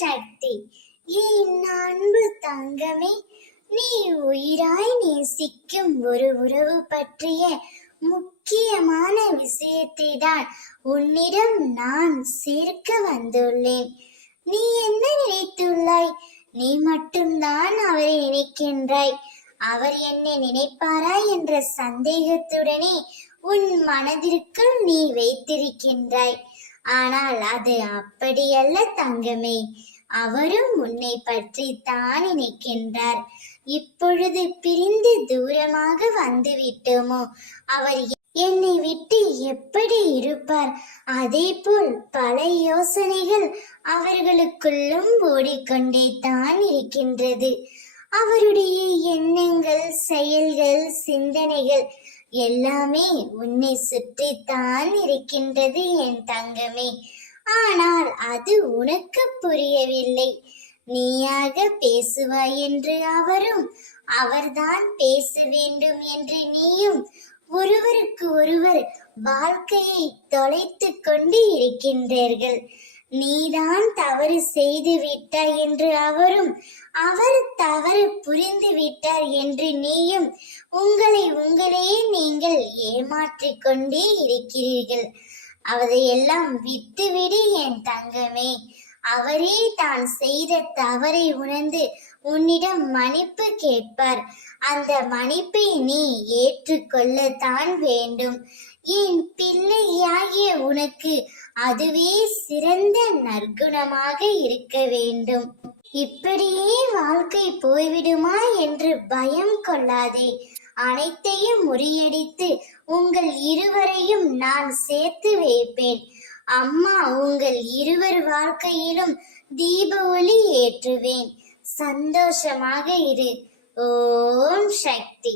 சக்தி. என் அன்பு தங்கமே, நீ உயிராய் நேசிக்கும் ஒரு உறவு பற்றிய முக்கியமான விஷயத்தை தான் உன்னிடம் நான் சேர்க்க வந்துள்ளேன். நீ என்ன நினைத்துள்ளாய்? நீ மட்டும்தான் அவரை நினைக்கின்றாய். அவர் என்னை நினைப்பாரா என்ற சந்தேகத்துடனே உன் மனதிற்குள் நீ வைத்திருக்கின்றாய். ஆனால் அது அப்படியல்ல தங்கமே. அவரும் உன்னை பற்றி தான் நினைக்கின்றார். இப்பொழுது பிரிந்து தூரமாக வந்து விட்டோமோ, அவர் என்னை விட்டு எப்படி இருப்பார்? அதே போல் பல யோசனைகள் அவர்களுக்குள்ளும் ஓடிக்கொண்டே தான் இருக்கின்றது. அவருடைய எண்ணங்கள், செயல்கள், சிந்தனைகள் எல்லாமே உன்னை சுற்றித்தான் இருக்கின்றது என் தங்கமே. ஆனால் அது உனக்கு புரியவில்லை. நீயாக பேசுவாய் என்று அவரும், அவர்தான் பேச வேண்டும் என்று நீயும் ஒருவருக்கு ஒருவர் வாழ்க்கையை தொலைத்து கொண்டு இருக்கின்றீர்கள். நீதான் தவறு செய்து விட்டாய் என்று அவரும், அவர் தவறு புரிந்து விட்டார் என்று நீயும் உங்களையே நீங்கள் ஏமாற்றிக் கொண்டே இருக்கிறீர்கள். அதையெல்லாம் விட்டுவிடு என் தங்கமே. அவரே தான் செய்த தவறை உணர்ந்து உன்னிடம் மன்னிப்பு கேட்பார். அந்த மன்னிப்பை நீ ஏற்றுக்கொள்ளத்தான் வேண்டும். என் பிள்ளையாகிய உனக்கு அதுவே சிறந்த நற்குணமாக இருக்க வேண்டும். இப்படியே வாழ்க்கை போய்விடுமா என்று பயம் கொள்ளாதே. அனைத்தையும் முறியடித்து உங்கள் இருவரையும் நான் சேர்த்து வைப்பேன். அம்மா உங்கள் இருவர் வாழ்க்கையிலும் தீப ஒளி ஏற்றுவேன். சந்தோஷமாக இரு. ஓம் சக்தி.